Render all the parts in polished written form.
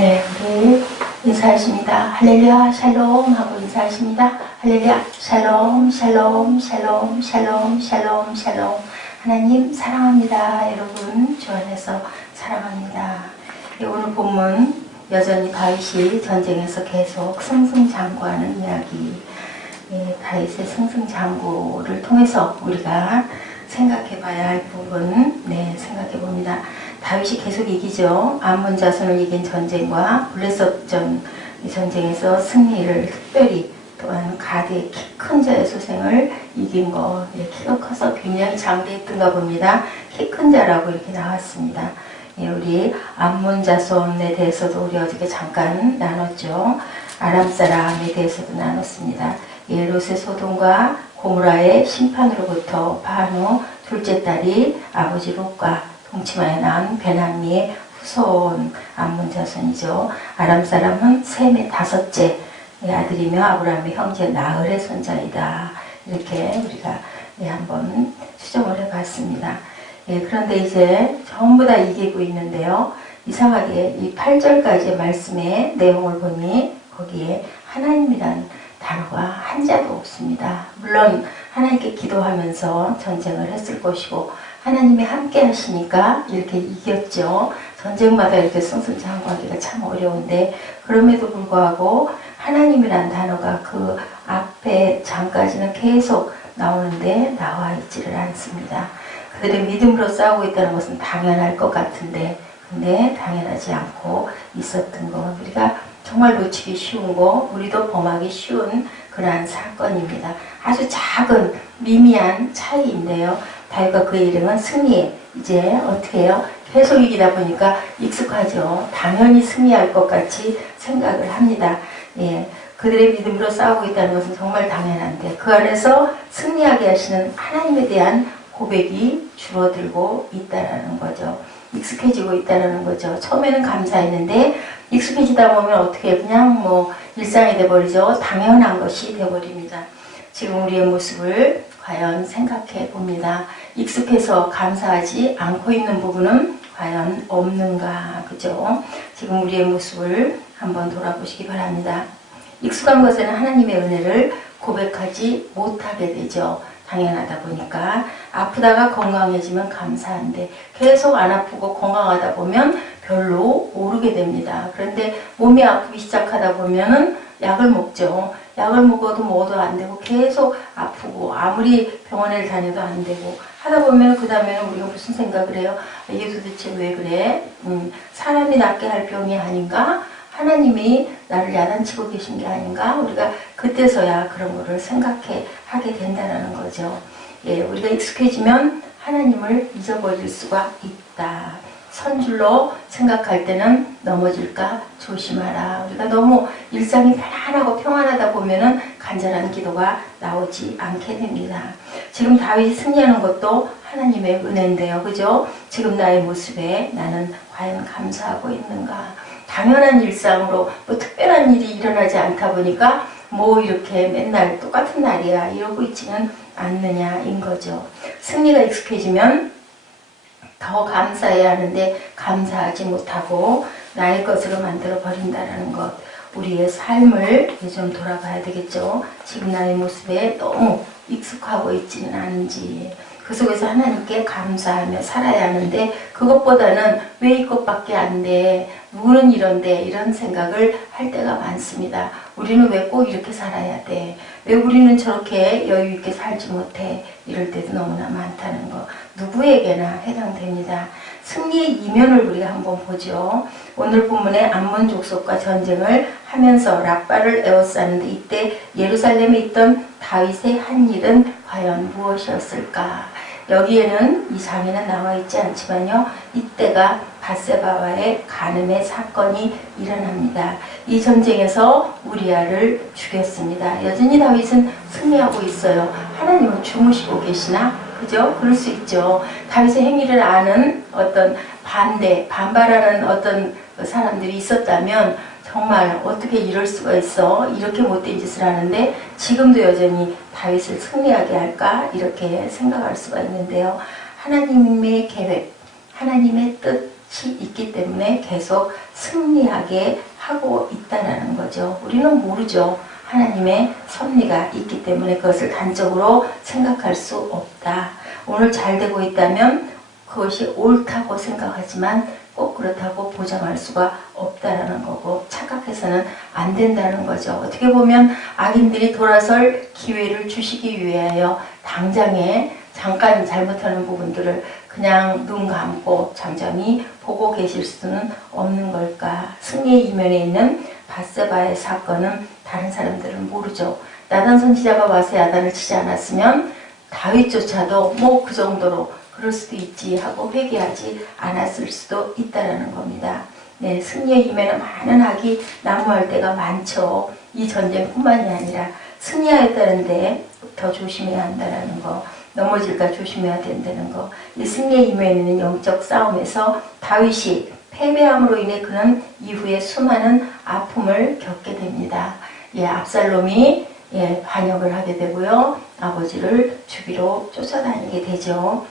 네, 우리 인사하십니다. 할렐루야 샬롬 하고 인사하십니다. 할렐루야 샬롬 샬롬 샬롬 샬롬 샬롬 샬롬. 하나님 사랑합니다. 여러분 주 안에서 사랑합니다. 오늘 본문 여전히 다윗이 전쟁에서 계속 승승장구하는 이야기, 다윗의 승승장구를 통해서 우리가 생각해 봐야 할 부분, 생각해 봅니다. 다윗이 계속 이기죠. 암몬 자손을 이긴 전쟁과 블레셋전 전쟁에서 승리를, 특별히 또한 가드의 키 큰 자의 소생을 이긴 거, 키가 커서 굉장히 장대했던가 봅니다. 키 큰 자라고 이렇게 나왔습니다. 우리 암몬 자손에 대해서도 우리 어저께 잠깐 나눴죠. 아람 사람에 대해서도 나눴습니다. 롯의 소돔과 고모라의 심판으로부터 바하노 둘째 딸이 아버지 롯과 동침하여 낳은 베나미의 후손 암몬 자손이죠. 아람 사람은 셈의 다섯째 아들이며 아브라함의 형제 나흘의 손자이다. 이렇게 우리가 한번 수정을 해봤습니다. 그런데 이제 전부 다 이기고 있는데요. 이상하게 이 8절까지의 말씀의 내용을 보니 거기에 하나님이란 단어가 한 자도 없습니다. 물론 하나님께 기도하면서 전쟁을 했을 것이고 하나님이 함께 하시니까 이렇게 이겼죠. 전쟁마다 이렇게 승승장구하기가 참 어려운데 그럼에도 불구하고 하나님이란 단어가 그 앞에 장까지는 계속 나오는데 나와 있지를 않습니다. 그들의 믿음으로 싸우고 있다는 것은 당연할 것 같은데 근데 당연하지 않고 있었던 거, 우리가 정말 놓치기 쉬운 거, 우리도 범하기 쉬운 그러한 사건입니다. 아주 작은 미미한 차이인데요. 다윗과 그의 이름은 승리에 이제 어떻게 해요? 계속 이기다 보니까 익숙하죠. 당연히 승리할 것 같이 생각을 합니다. 그들의 믿음으로 싸우고 있다는 것은 정말 당연한데 그 안에서 승리하게 하시는 하나님에 대한 고백이 줄어들고 있다라는 거죠. 익숙해지고 있다라는 거죠. 처음에는 감사했는데 익숙해지다 보면 어떻게 그냥 일상이 돼버리죠. 당연한 것이 돼버립니다. 지금 우리의 모습을 과연 생각해 봅니다. 익숙해서 감사하지 않고 있는 부분은 과연 없는가, 그죠? 지금 우리의 모습을 한번 돌아보시기 바랍니다. 익숙한 것에는 하나님의 은혜를 고백하지 못하게 되죠. 당연하다 보니까. 아프다가 건강해지면 감사한데 계속 안 아프고 건강하다 보면 별로 모르게 됩니다. 그런데 몸이 아프기 시작하다 보면은 약을 먹죠. 약을 먹어도 안 되고 계속 아프고 아무리 병원에 다녀도 안 되고 하다 보면 그 다음에는 우리가 무슨 생각을 해요? 이게 도대체 왜 그래? 사람이 낫게 할 병이 아닌가? 하나님이 나를 야단치고 계신 게 아닌가? 우리가 그때서야 그런 거를 하게 된다는 거죠. 우리가 익숙해지면 하나님을 잊어버릴 수가 있다. 선줄로 생각할 때는 넘어질까 조심하라. 우리가 너무 일상이 편안하고 평안하다 보면은 간절한 기도가 나오지 않게 됩니다. 지금 다윗이 승리하는 것도 하나님의 은혜인데요. 그죠? 지금 나의 모습에 나는 과연 감사하고 있는가? 당연한 일상으로 특별한 일이 일어나지 않다 보니까 이렇게 맨날 똑같은 날이야 이러고 있지는 않느냐인 거죠. 승리가 익숙해지면 더 감사해야 하는데 감사하지 못하고 나의 것으로 만들어 버린다는 것, 우리의 삶을 좀 돌아봐야 되겠죠. 지금 나의 모습에 너무 익숙하고 있지는 않은지, 그 속에서 하나님께 감사하며 살아야 하는데 그것보다는 왜 이것밖에 안 돼? 누구는 이런데? 이런 생각을 할 때가 많습니다. 우리는 왜 꼭 이렇게 살아야 돼? 왜 우리는 저렇게 여유 있게 살지 못해? 이럴 때도 너무나 많다는 거. 누구에게나 해당됩니다. 승리의 이면을 우리가 한번 보죠. 오늘 본문에 암몬 족속과 전쟁을 하면서 랍바를 에워싸는데 이때 예루살렘에 있던 다윗의 한 일은 과연 무엇이었을까? 여기에는 이 장에는 나와 있지 않지만요. 이때가 밧세바와의 간음의 사건이 일어납니다. 이 전쟁에서 우리아를 죽였습니다. 여전히 다윗은 승리하고 있어요. 하나님은 주무시고 계시나? 그죠? 그럴 수 있죠. 다윗의 행위를 아는 어떤 반발하는 어떤 사람들이 있었다면 정말 어떻게 이럴 수가 있어? 이렇게 못된 짓을 하는데 지금도 여전히 다윗을 승리하게 할까? 이렇게 생각할 수가 있는데요. 하나님의 계획, 하나님의 뜻, 있기 때문에 계속 승리하게 하고 있다는 거죠. 우리는 모르죠. 하나님의 섭리가 있기 때문에 그것을 단적으로 생각할 수 없다. 오늘 잘 되고 있다면 그것이 옳다고 생각하지만 꼭 그렇다고 보장할 수가 없다라는 거고, 착각해서는 안 된다는 거죠. 어떻게 보면 악인들이 돌아설 기회를 주시기 위하여 당장에 잠깐 잘못하는 부분들을 그냥 눈 감고 잠잠히 보고 계실 수는 없는 걸까. 승리의 이면에 있는 밧세바의 사건은 다른 사람들은 모르죠. 나단 선지자가 와서 야단을 치지 않았으면 다윗조차도 뭐 그 정도로 그럴 수도 있지 하고 회개하지 않았을 수도 있다라는 겁니다. 네, 승리의 이면에 많은 악이 난무할 때가 많죠. 이 전쟁뿐만이 아니라 승리하였다는데 더 조심해야 한다는 거, 넘어질까 조심해야 된다는 거. 이 승리의 이면에는 영적 싸움에서 다윗이 패배함으로 인해 그는 이후에 수많은 아픔을 겪게 됩니다. 예, 압살롬이 반역을 하게 되고요. 아버지를 죽이러 쫓아다니게 되죠.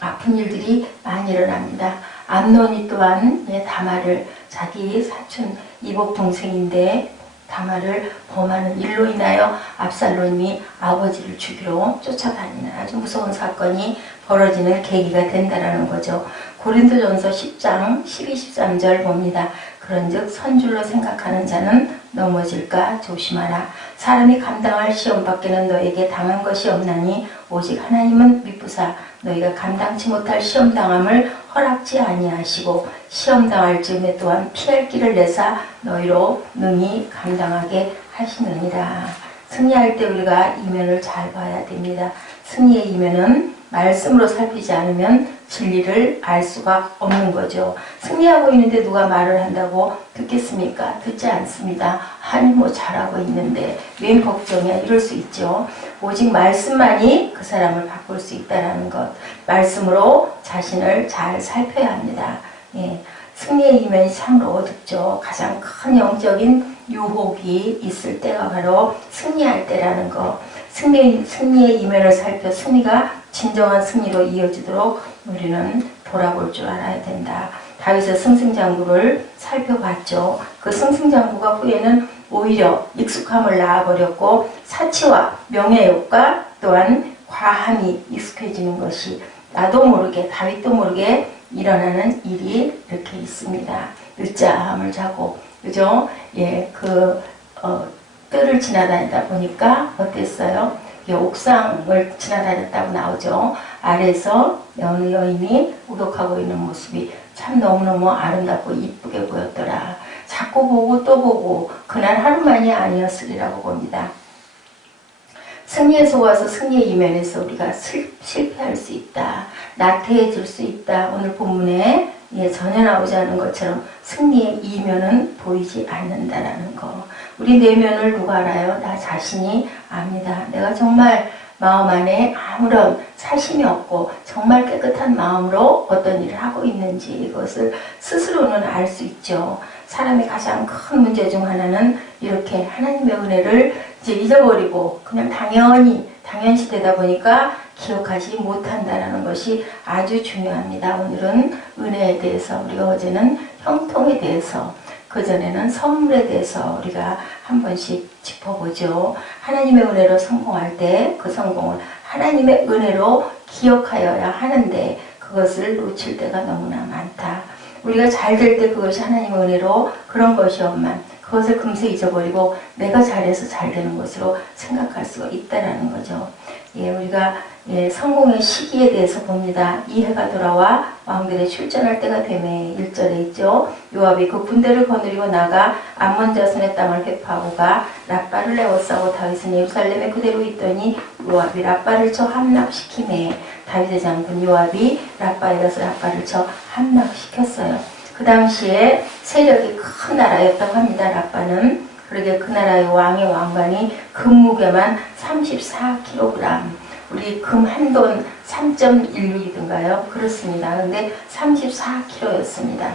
아픈 일들이 많이 일어납니다. 암논이 또한 다말을, 자기 사촌 이복 동생인데 다말을 범하는 일로 인하여 압살롬이 아버지를 죽이러 쫓아다니는 아주 무서운 사건이 벌어지는 계기가 된다는 거죠. 고린도전서 10장 12, 13절 봅니다. 그런즉 선줄로 생각하는 자는 넘어질까 조심하라. 사람이 감당할 시험 밖에는 너에게 당한 것이 없나니 오직 하나님은 미쁘사 너희가 감당치 못할 시험 당함을 허락지 아니하시고 시험 당할 즈음에 또한 피할 길을 내사 너희로 능히 감당하게 하시느니라. 승리할 때 우리가 이면을 잘 봐야 됩니다. 승리의 이면은 말씀으로 살피지 않으면 진리를 알 수가 없는 거죠. 승리하고 있는데 누가 말을 한다고 듣겠습니까? 듣지 않습니다. 아니 뭐 잘하고 있는데 웬 걱정이야, 이럴 수 있죠. 오직 말씀만이 그 사람을 바꿀 수 있다는 것, 말씀으로 자신을 잘 살펴야 합니다. 예, 승리의 이면이 참으로 어둡죠. 가장 큰 영적인 유혹이 있을 때가 바로 승리할 때라는 거. 승리의 이면을 살펴 승리가 진정한 승리로 이어지도록 우리는 돌아볼 줄 알아야 된다. 다윗의 승승장구를 살펴봤죠. 그 승승장구가 후에는 오히려 익숙함을 낳아버렸고 사치와 명예욕과 또한 과함이 익숙해지는 것이 나도 모르게, 다윗도 모르게 일어나는 일이 이렇게 있습니다. 늦잠을 자고, 그죠? 예, 뜰을 지나다니다 보니까 어땠어요? 옥상을 지나다녔다고 나오죠. 아래에서 어느 여인이 우독하고 있는 모습이 참 너무너무 아름답고 이쁘게 보였더라. 자꾸 보고 또 보고 그날 하루만이 아니었으리라고 봅니다. 승리에 속아서 승리의 이면에서 우리가 실패할 수 있다. 나태해질 수 있다. 오늘 본문에 전혀 나오지 않은 것처럼 승리의 이면은 보이지 않는다라는 거. 우리 내면을 누가 알아요? 나 자신이 압니다. 내가 정말 마음 안에 아무런 사심이 없고 정말 깨끗한 마음으로 어떤 일을 하고 있는지 이것을 스스로는 알 수 있죠. 사람의 가장 큰 문제 중 하나는 이렇게 하나님의 은혜를 이제 잊어버리고 그냥 당연시 되다 보니까 기억하지 못한다는 것이 아주 중요합니다. 오늘은 은혜에 대해서, 우리가 어제는 형통에 대해서, 그전에는 선물에 대해서 우리가 한 번씩 짚어보죠. 하나님의 은혜로 성공할 때 그 성공을 하나님의 은혜로 기억하여야 하는데 그것을 놓칠 때가 너무나 많다. 우리가 잘 될 때 그것이 하나님의 은혜로 그런 것이었만 그것을 금세 잊어버리고 내가 잘해서 잘 되는 것으로 생각할 수가 있다는 거죠. 우리가 성공의 시기에 대해서 봅니다. 이 해가 돌아와 왕들의 출전할 때가 되매 1절에 있죠. 요압이 그 군대를 거느리고 나가 암몬 자손의 땅을 회파하고 가 랍바를 내어싸고 다윗은 예루살렘에 그대로 있더니 요압이 랍바를 쳐 함락시키매 다윗의 장군 요압이 랍바에 가서 랍바를 쳐 함락시켰어요. 그 당시에 세력이 큰 나라였다고 합니다. 랍바는. 그러게 그 나라의 왕의 왕관이 금 무게만 34kg, 우리 금 한 돈 3.16이던가요? 그렇습니다. 근데 34kg였습니다.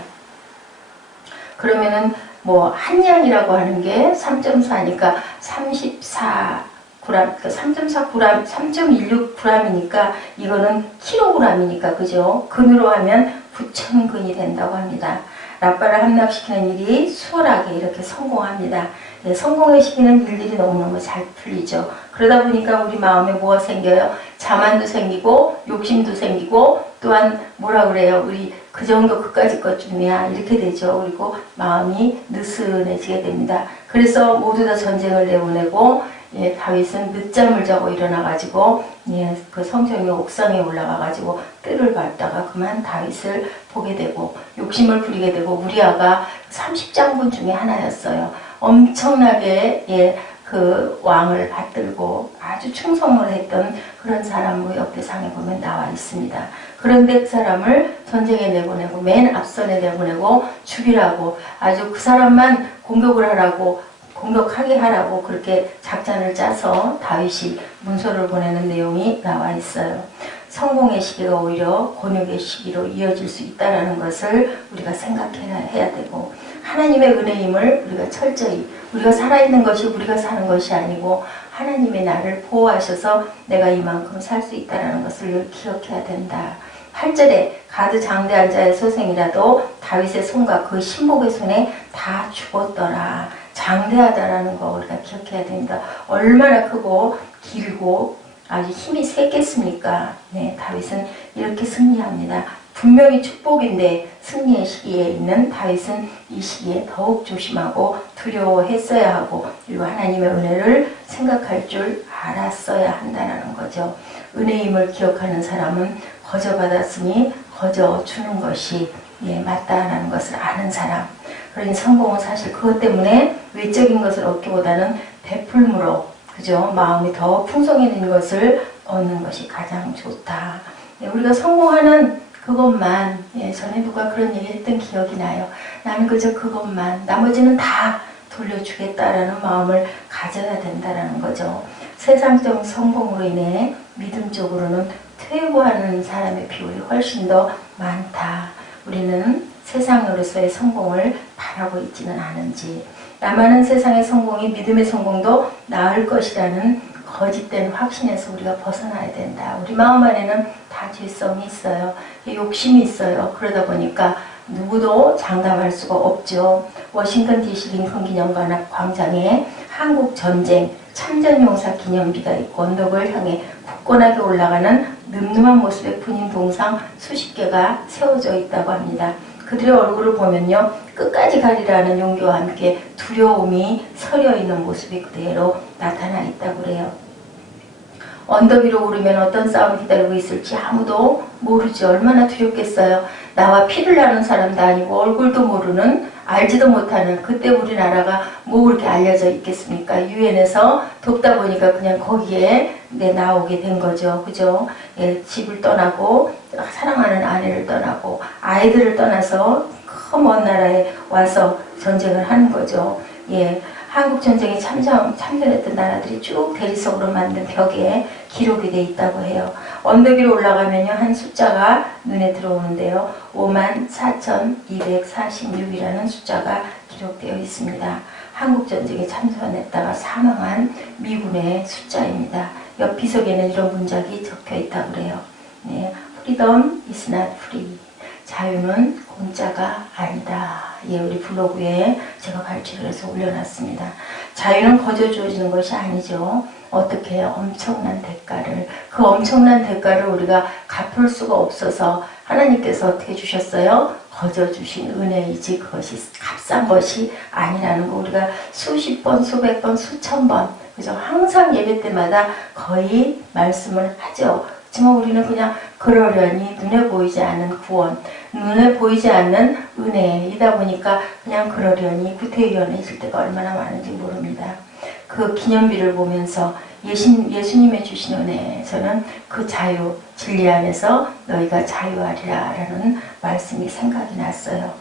그러면은 뭐 한 양이라고 하는 게 3.4니까 34 그러니까 3.4g, 3.16g이니까 이거는 킬로그램이니까 그죠? 근으로 하면 9,000근이 된다고 합니다. 라빠를 함락시키는 일이 수월하게 이렇게 성공합니다. 예, 성공을 시키는 일들이 너무너무 잘 풀리죠. 그러다 보니까 우리 마음에 뭐가 생겨요? 자만도 생기고 욕심도 생기고 또한 뭐라 그래요? 우리 그 정도 그까짓 것쯤이야 이렇게 되죠. 그리고 마음이 느슨해지게 됩니다. 그래서 모두 다 전쟁을 내보내고 예, 다윗은 늦잠을 자고 일어나가지고 예, 그 성전의 옥상에 올라가가지고 뜰을 밟다가 그만 다윗을 보게 되고 욕심을 부리게 되고 우리아가 30장군 중에 하나였어요. 엄청나게 예, 그 왕을 받들고 아주 충성을 했던 그런 사람 무역대상에 보면 나와 있습니다. 그런데 그 사람을 전쟁에 내보내고 맨 앞선에 내보내고 죽이라고 아주 그 사람만 공격을 하라고 공격하게 하라고 그렇게 작전을 짜서 다윗이 문서를 보내는 내용이 나와 있어요. 성공의 시기가 오히려 곤욕의 시기로 이어질 수 있다는 것을 우리가 생각해야 되고 하나님의 은혜임을 우리가 철저히 우리가 살아있는 것이 우리가 사는 것이 아니고 하나님의 나를 보호하셔서 내가 이만큼 살 수 있다는 것을 기억해야 된다. 8절에 가드 장대한 자의 소생이라도 다윗의 손과 그 신복의 손에 다 죽었더라. 장대하다라는 거 우리가 기억해야 됩니다. 얼마나 크고 길고 아주 힘이 셌겠습니까? 네, 다윗은 이렇게 승리합니다. 분명히 축복인데 승리의 시기에 있는 다윗은 이 시기에 더욱 조심하고 두려워했어야 하고 그리고 하나님의 은혜를 생각할 줄 알았어야 한다는 거죠. 은혜임을 기억하는 사람은 거저 받았으니 거저 주는 것이 예, 맞다라는 것을 아는 사람. 그러니 성공은 사실 그것 때문에 외적인 것을 얻기보다는 베풀므로 그죠? 마음이 더 풍성해진 것을 얻는 것이 가장 좋다. 예, 우리가 성공하는 그것만 예, 전에 누가 그런 얘기 했던 기억이 나요. 나는 그저 그것만 나머지는 다 돌려주겠다라는 마음을 가져야 된다는 거죠. 세상적 성공으로 인해 믿음적으로는 퇴보하는 사람의 비율이 훨씬 더 많다. 우리는 세상으로서의 성공을 바라고 있지는 않은지 남아는 세상의 성공이 믿음의 성공도 나을 것이라는 거짓된 확신에서 우리가 벗어나야 된다. 우리 마음 안에는 다 죄성이 있어요. 욕심이 있어요. 그러다 보니까 누구도 장담할 수가 없죠. 워싱턴 DC 링컨 기념관 광장에 한국 전쟁 참전용사 기념비가 있고 언덕을 향해 굳건하게 올라가는 늠름한 모습의 군인 동상 수십 개가 세워져 있다고 합니다. 그들의 얼굴을 보면요 끝까지 가리라는 용기와 함께 두려움이 서려 있는 모습이 그대로 나타나 있다고 그래요. 언덕 위로 오르면 어떤 싸움이 기다리고 있을지 아무도 모르지. 얼마나 두렵겠어요. 나와 피를 나눈 사람도 아니고 얼굴도 모르는 알지도 못하는 그때 우리나라가 뭐 그렇게 알려져 있겠습니까? 유엔에서 돕다 보니까 그냥 거기에 나오게 된 거죠. 그죠? 예, 집을 떠나고 사랑하는 아내를 떠나고 아이들을 떠나서 그 먼 나라에 와서 전쟁을 하는 거죠. 예. 한국 전쟁에 참전했던 나라들이 쭉 대리석으로 만든 벽에 기록이 돼 있다고 해요. 언덕 위로 올라가면요 한 숫자가 눈에 들어오는데요. 54,246이라는 숫자가 기록되어 있습니다. 한국 전쟁에 참전했다가 사망한 미군의 숫자입니다. 옆 비석에는 이런 문장이 적혀 있다고 그래요. 네, Freedom is not free. 자유는 공짜가 아니다. 예, 우리 블로그에 제가 발췌를 해서 올려놨습니다. 자유는 거저 주어지는 것이 아니죠. 어떻게 해요? 엄청난 대가를. 그 엄청난 대가를 우리가 갚을 수가 없어서 하나님께서 어떻게 주셨어요? 거저 주신 은혜이지 그것이 값싼 것이 아니라는 거 우리가 수십 번, 수백 번, 수천 번 그죠? 항상 예배 때마다 거의 말씀을 하죠. 하지만 우리는 그냥 그러려니 눈에 보이지 않는 구원, 눈에 보이지 않는 은혜이다 보니까 그냥 그러려니 구태의원에 있을 때가 얼마나 많은지 모릅니다. 그 기념비를 보면서 예수님의 주신 은혜에서는 그 자유, 진리 안에서 너희가 자유하리라 라는 말씀이 생각이 났어요.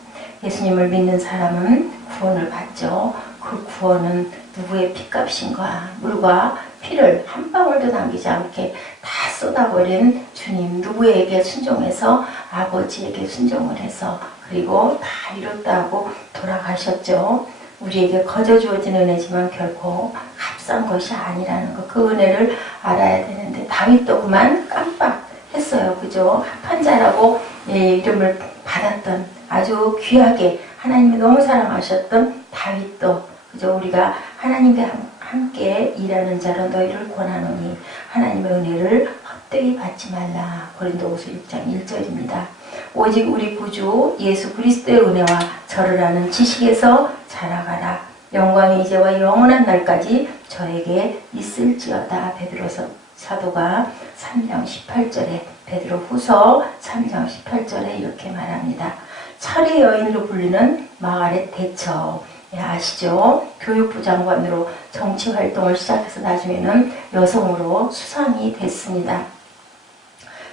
예수님을 믿는 사람은 구원을 받죠. 그 구원은 누구의 피값인가, 물과 피를 한 방울도 남기지 않게 다 쏟아버린 주님, 누구에게 순종해서 아버지에게 순종을 해서 그리고 다 이뤘다 하고 돌아가셨죠. 우리에게 거저 주어진 은혜지만 결코 값싼 것이 아니라는 것, 그 은혜를 알아야 되는데 다윗도 그만 깜빡했어요. 그죠? 합한 자라고 이름을 받았던 아주 귀하게 하나님이 너무 사랑하셨던 다윗도, 그죠? 우리가 하나님과 함께 일하는 자로 너희를 권하노니 하나님의 은혜를 헛되이 받지 말라. 고린도후서 6장 1절입니다. 오직 우리 구주 예수 그리스도의 은혜와 저를 아는 지식에서 자라가라. 영광이 이제와 영원한 날까지 저에게 있을지어다. 베드로서 사도가 3장 18절에, 베드로 후서 3장 18절에 이렇게 말합니다. 철의 여인으로 불리는 마가렛 대처, 아시죠? 교육부 장관으로 정치활동을 시작해서 나중에는 여성으로 수상이 됐습니다.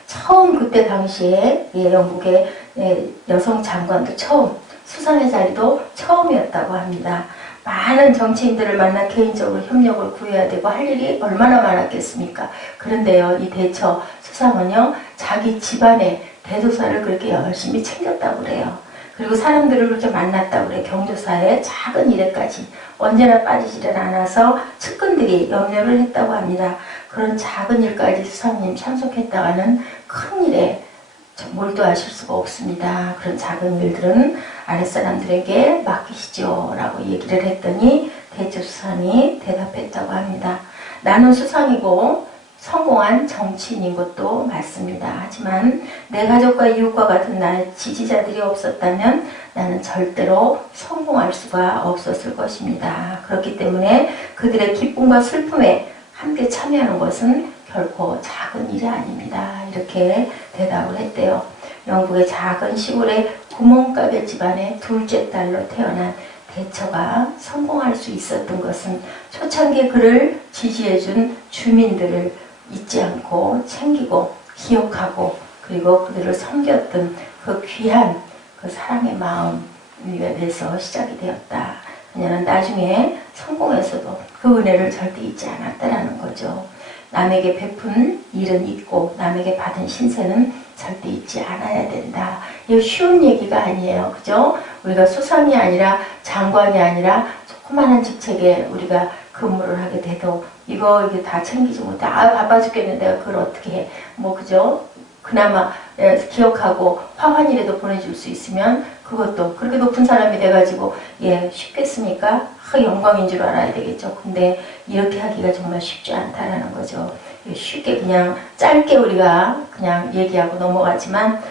처음 그때 당시에 영국의 여성 장관도 처음, 수상의 자리도 처음이었다고 합니다. 많은 정치인들을 만나 개인적으로 협력을 구해야 되고 할 일이 얼마나 많았겠습니까? 그런데요, 이 대처 수상은요, 자기 집안의 대도사를 그렇게 열심히 챙겼다고 그래요. 그리고 사람들을 그렇게 만났다고 그래요. 경조사의 작은 일에까지 언제나 빠지지를 않아서 측근들이 염려를 했다고 합니다. 그런 작은 일까지 수상님 참석했다가는 큰 일에 몰두하실 수가 없습니다. 그런 작은 일들은 아랫사람들에게 맡기시죠 라고 얘기를 했더니 대처 수상이 대답했다고 합니다. 나는 수상이고 성공한 정치인인 것도 맞습니다. 하지만 내 가족과 이웃과 같은 나의 지지자들이 없었다면 나는 절대로 성공할 수가 없었을 것입니다. 그렇기 때문에 그들의 기쁨과 슬픔에 함께 참여하는 것은 결코 작은 일이 아닙니다. 이렇게 대답을 했대요. 영국의 작은 시골의 구멍가게 집안의 둘째 딸로 태어난 대처가 성공할 수 있었던 것은 초창기에 그를 지지해준 주민들을 잊지 않고 챙기고 기억하고 그리고 그들을 섬겼던 그 귀한 그 사랑의 마음에서 시작이 되었다. 그녀는 나중에 성공해서도 그 은혜를 절대 잊지 않았다라는 거죠. 남에게 베푼 일은 잊고 남에게 받은 신세는 절대 잊지 않아야 된다. 이거 쉬운 얘기가 아니에요. 그죠? 우리가 수상이 아니라 장관이 아니라 조그마한 직책에 우리가 근무를 하게 돼도 이게 다 챙기지 못해. 바빠 죽겠는데 내가 그걸 어떻게 해. 그죠? 그나마 기억하고 화환이라도 보내줄 수 있으면 그것도 그렇게 높은 사람이 돼가지고 쉽겠습니까? 영광인 줄 알아야 되겠죠. 근데 이렇게 하기가 정말 쉽지 않다라는 거죠. 쉽게 그냥 짧게 우리가 그냥 얘기하고 넘어가지만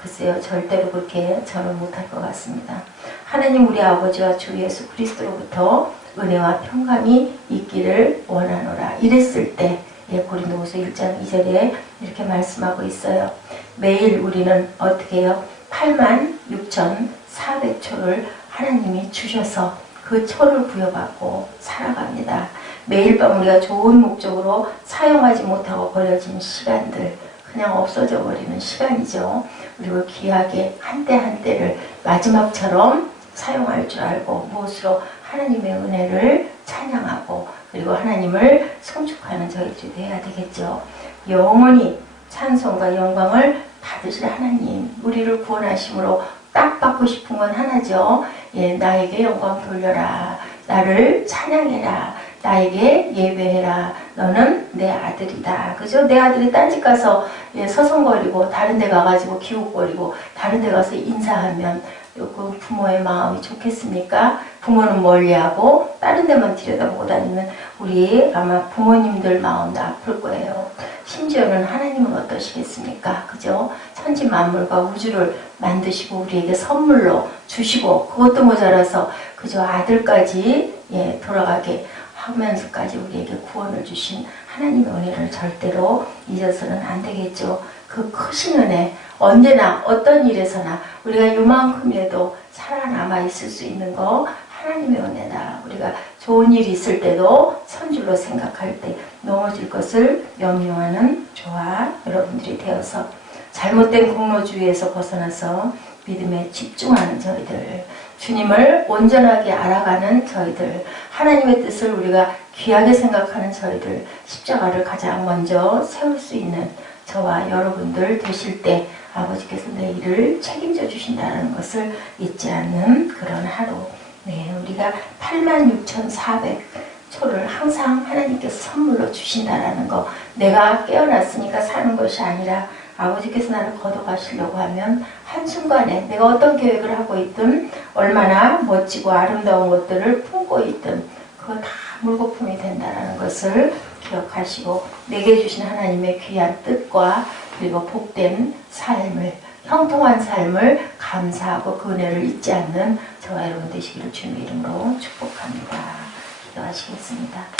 글쎄요, 절대로 그렇게 저는 못할 것 같습니다. 하나님 우리 아버지와 주 예수 그리스도로부터 은혜와 평강이 있기를 원하노라. 이랬을 때 고린도후서 1장 2절에 이렇게 말씀하고 있어요. 매일 우리는 어떻게 해요? 86,400초를 하나님이 주셔서 그 초를 부여받고 살아갑니다. 매일 밤 우리가 좋은 목적으로 사용하지 못하고 버려진 시간들, 그냥 없어져 버리는 시간이죠. 그리고 귀하게 한때 한때를 마지막처럼 사용할 줄 알고 무엇으로 하나님의 은혜를 찬양하고 그리고 하나님을 송축하는 저희들이 되어야 되겠죠. 영원히 찬송과 영광을 받으실 하나님, 우리를 구원하심으로 딱 받고 싶은 건 하나죠. 나에게 영광 돌려라. 나를 찬양해라. 나에게 예배해라. 너는 내 아들이다. 그죠? 내 아들이 딴집 가서 서성거리고 다른 데 가가지고 기웃거리고 다른 데 가서 인사하면 그 부모의 마음이 좋겠습니까? 부모는 멀리하고 다른 데만 들여다보고 다니면 우리 아마 부모님들 마음도 아플 거예요. 심지어는 하나님은 어떠시겠습니까? 그죠? 천지 만물과 우주를 만드시고 우리에게 선물로 주시고 그것도 모자라서 그저 아들까지 돌아가게 하면서까지 우리에게 구원을 주신 하나님의 은혜를 절대로 잊어서는 안 되겠죠. 그 크신 은혜, 언제나 어떤 일에서나 우리가 요만큼이라도 살아남아 있을 수 있는 거 하나님의 은혜다. 우리가 좋은 일이 있을 때도 선줄로 생각할 때 넘어질 것을 염려하는 저와 여러분들이 되어서 잘못된 공로주의에서 벗어나서 믿음에 집중하는 저희들, 주님을 온전하게 알아가는 저희들, 하나님의 뜻을 우리가 귀하게 생각하는 저희들, 십자가를 가장 먼저 세울 수 있는 저와 여러분들 되실 때 아버지께서 내 일을 책임져 주신다는 것을 잊지 않는 그런 하루 네, 우리가 86,400초를 항상 하나님께서 선물로 주신다라는 거, 내가 깨어났으니까 사는 것이 아니라 아버지께서 나를 걷어가시려고 하면 한순간에 내가 어떤 계획을 하고 있든 얼마나 멋지고 아름다운 것들을 품고 있든 그거 다 물거품이 된다는 것을 기억하시고, 내게 주신 하나님의 귀한 뜻과 그리고 복된 삶을, 형통한 삶을 감사하고 그 은혜를 잊지 않는 저와 여러분 되시기를 주님의 이름으로 축복합니다. 기도하시겠습니다.